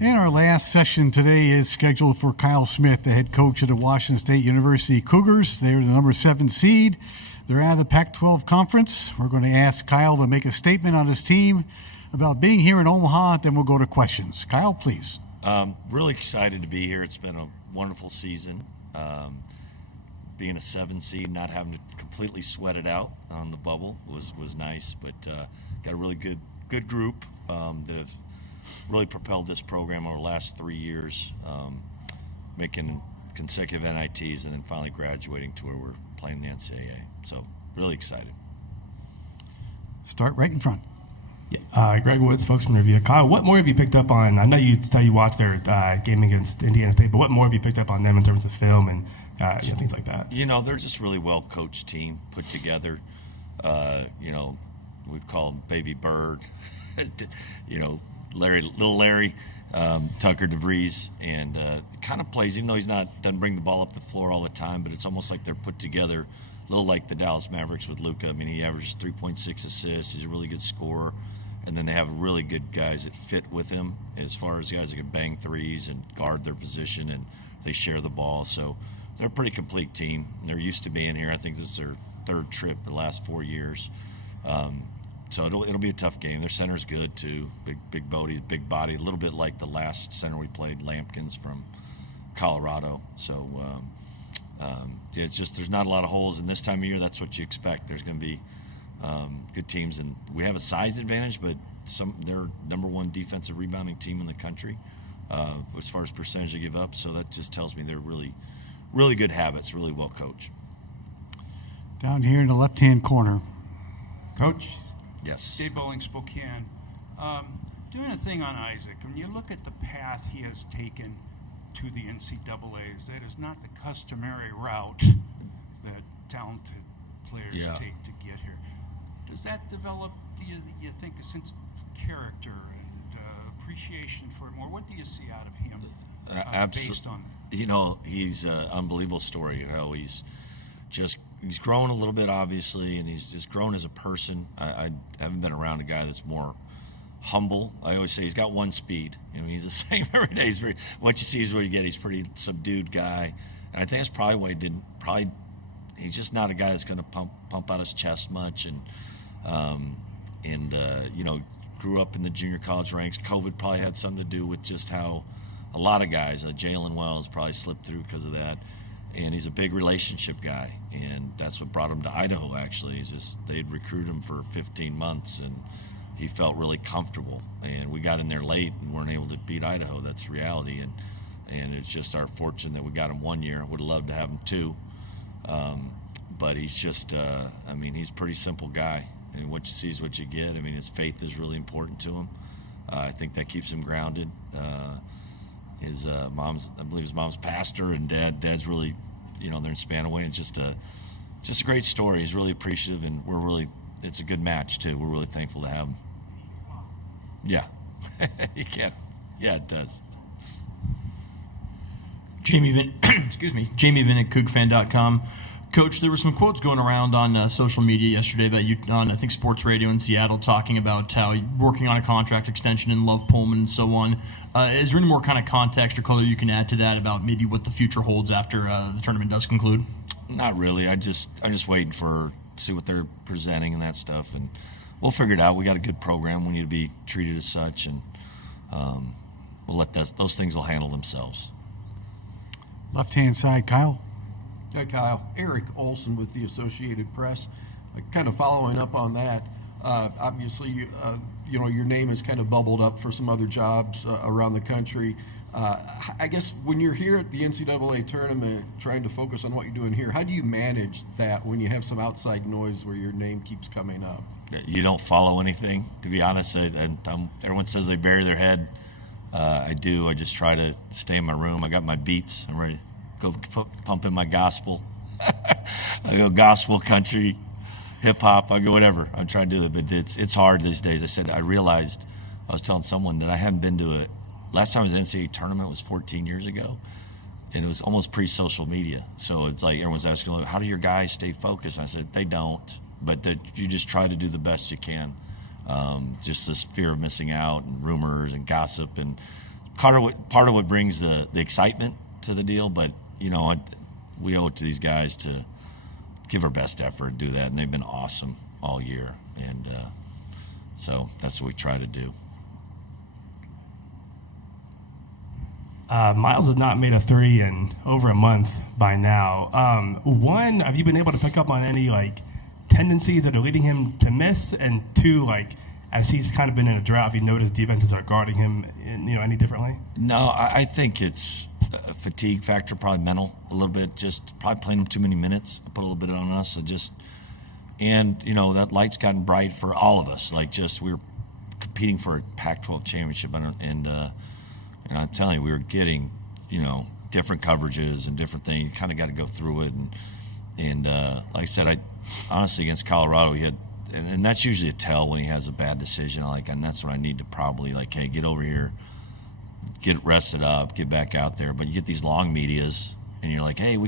And our last session today is scheduled for Kyle Smith, the head coach of the Washington State University Cougars. They're the number 7 seed. They're out of the Pac-12 conference. We're going to ask Kyle to make a statement on his team about being here in Omaha, then we'll go to questions. Kyle, please. Really excited to be here. It's been a wonderful season. Being a 7 seed, not having to completely sweat it out on the bubble was nice, but got a really good group that have really propelled this program over the last 3 years, making consecutive NITs and then finally graduating to where we're playing the NCAA. So really excited. Start right in front. Yeah. Greg Woods, spokesman review. Kyle, what more have you picked up on? I know you watched their game against Indiana State, but what more have you picked up on them in terms of film and things like that? They're just a really well-coached team, put together. We'd call him Baby Bird. Little Larry, Tucker DeVries, and kind of plays, even though doesn't bring the ball up the floor all the time, but it's almost like they're put together, a little like the Dallas Mavericks with Luka. I mean, he averages 3.6 assists. He's a really good scorer, and then they have really good guys that fit with him as far as guys that can bang threes and guard their position, and they share the ball. So they're a pretty complete team. They're used to being here. I think this is their 3rd trip the last 4 years. So it'll be a tough game. Their center's good too. Big body, a little bit like the last center we played, Lampkins from Colorado. So it's just there's not a lot of holes, and this time of year that's what you expect. There's going to be good teams, and we have a size advantage, but they're number 1 defensive rebounding team in the country as far as percentage they give up. So that just tells me they're really good habits, really well coached. Down here in the left-hand corner, Coach. Yes. Dave Bowling, Spokane. Doing a thing on Isaac, when you look at the path he has taken to the NCAAs, that is not the customary route that talented players take to get here. Does that develop, do you think, a sense of character and appreciation for it more? What do you see out of him based on that? He's an unbelievable story. He's grown a little bit, obviously, and he's just grown as a person. I haven't been around a guy that's more humble. I always say he's got one speed. He's the same every day. What you see is what you get. He's a pretty subdued guy, and I think that's probably why he's just not a guy that's going to pump out his chest much, and grew up in the junior college ranks. COVID probably had something to do with just how a lot of guys, Jalen Wells probably slipped through because of that. And he's a big relationship guy, and that's what brought him to Idaho, actually. They'd recruited him for 15 months, and he felt really comfortable. And we got in there late and weren't able to beat Idaho. That's reality. And it's just our fortune that we got him 1 year. Would have loved to have him 2. But he's just, he's a pretty simple guy. And what you see is what you get. His faith is really important to him. I think that keeps him grounded. His I believe his mom's pastor, and dad's really, they're in Spanaway. It's just a great story. He's really appreciative, and it's a good match too. We're really thankful to have him. Yeah, you can. Yeah, it does. Jamie Vinnick, CougFan.com. Coach, there were some quotes going around on social media yesterday about you on, I think, sports radio in Seattle, talking about how you're working on a contract extension in Love Pullman and so on. Is there any more kind of context or color you can add to that about maybe what the future holds after the tournament does conclude? Not really. I'm just waiting to see what they're presenting and that stuff, and we'll figure it out. We got a good program. We need to be treated as such, and we'll let those things will handle themselves. Left-hand side, Kyle. Hi, Kyle. Eric Olson with the Associated Press. Kind of following up on that, obviously, your name has kind of bubbled up for some other jobs around the country. I guess when you're here at the NCAA tournament trying to focus on what you're doing here, how do you manage that when you have some outside noise where your name keeps coming up? You don't follow anything, to be honest. Everyone says they bury their head. I do. I just try to stay in my room. I got my beats. I'm ready to go pump in my gospel. I go gospel, country, hip-hop. I go whatever. I'm trying to do it, but it's hard these days. I realized, I was telling someone that I hadn't been to it. Last time I was at NCAA Tournament was 14 years ago, and it was almost pre-social media. So it's like everyone's asking, how do your guys stay focused? I said, they don't, but you just try to do the best you can. Just this fear of missing out and rumors and gossip and part of what brings the excitement to the deal. But we owe it to these guys to give our best effort and do that, and they've been awesome all year, and so that's what we try to do. Miles has not made a three in over a month by now. One, have you been able to pick up on any tendencies that are leading him to miss? And two, as he's kind of been in a drought, have you noticed defenses are guarding him any differently? No, I think it's a fatigue factor, probably mental a little bit, just probably playing him too many minutes. Put a little bit on us. And that light's gotten bright for all of us. We're competing for a Pac-12 championship, and I'm telling you, we were getting different coverages and different things. You kind of got to go through it, and like I said, honestly against Colorado, he had, and that's usually a tell when he has a bad decision. And that's what I need to probably hey, get over here, get rested up, get back out there. But you get these long medias, and you're like, hey,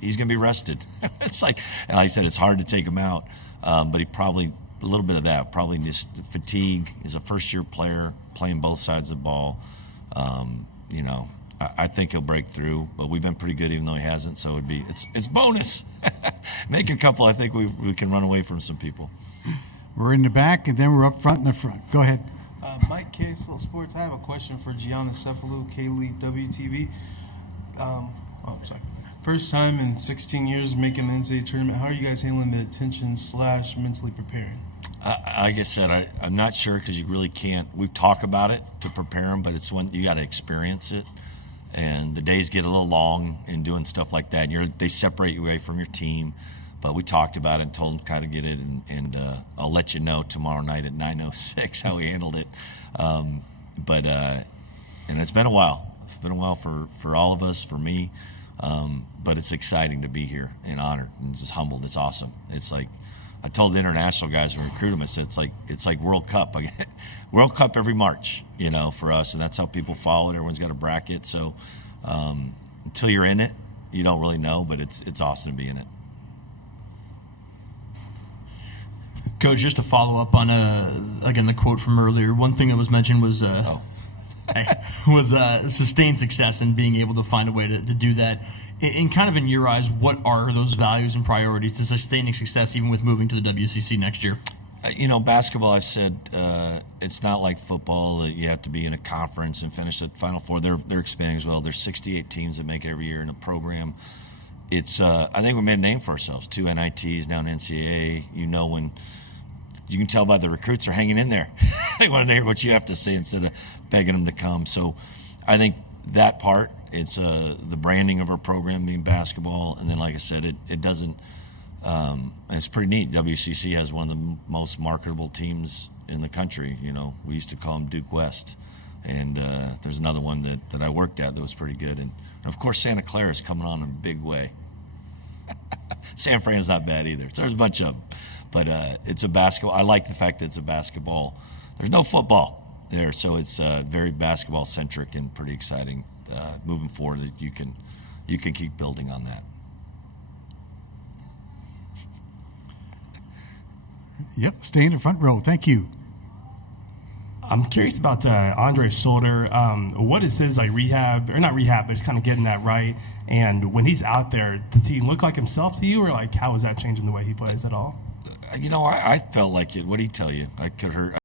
he's gonna be rested. It's and like I said, it's hard to take him out, but he probably a little bit of that, probably just fatigue. He's a first-year player playing both sides of the ball. I think he'll break through, but we've been pretty good even though he hasn't. So it's bonus. Make a couple. I think we can run away from some people. We're in the back, and then we're up front in the front. Go ahead. Mike KSL Sports. I have a question for Gianna Cephalou, K-League WTV. Sorry. First time in 16 years making an NCAA tournament. How are you guys handling the attention / mentally preparing? Like I said, I'm not sure because you really can't. We've talked about it to prepare them, but it's when you got to experience it. And the days get a little long in doing stuff like that. And they separate you away from your team. But we talked about it and told them how to get it. And I'll let you know tomorrow night at 9:06 how we handled it. And it's been a while. It's been a while for all of us, for me. But it's exciting to be here and honored and just humbled. It's awesome. It's like I told the international guys when we recruited them, I said it's like World Cup. World Cup every March, for us, and that's how people follow it. Everyone's got a bracket, so until you're in it, you don't really know. But it's awesome to be in it. Coach, just to follow up on again the quote from earlier, one thing that was mentioned was sustained success and being able to find a way to do that. And kind of in your eyes, what are those values and priorities to sustaining success even with moving to the WCC next year? Basketball, I've said, it's not like football that you have to be in a conference and finish at Final Four. They're expanding as well. There's 68 teams that make it every year in a program. It's I think we made a name for ourselves. 2 NITs, now an NCAA. When you can tell by the recruits are hanging in there. They want to hear what you have to say instead of begging them to come. So I think that part, it's the branding of our program being basketball. And then, like I said, it doesn't it's pretty neat. WCC has one of the most marketable teams in the country. We used to call them Duke West. And there's another one that I worked at that was pretty good. And of course, Santa Clara is coming on in a big way. San Fran's not bad either. So there's a bunch of them. But it's a basketball. I like the fact that it's a basketball. There's no football there, so it's very basketball-centric and pretty exciting moving forward that you can keep building on that. Yep, stay in the front row. Thank you. I'm curious about Andre Solder. What is his rehab, or not rehab, but just kind of getting that right? And when he's out there, does he look like himself to you, or how is that changing the way he plays at all? I felt like it. What did he tell you? I could hear.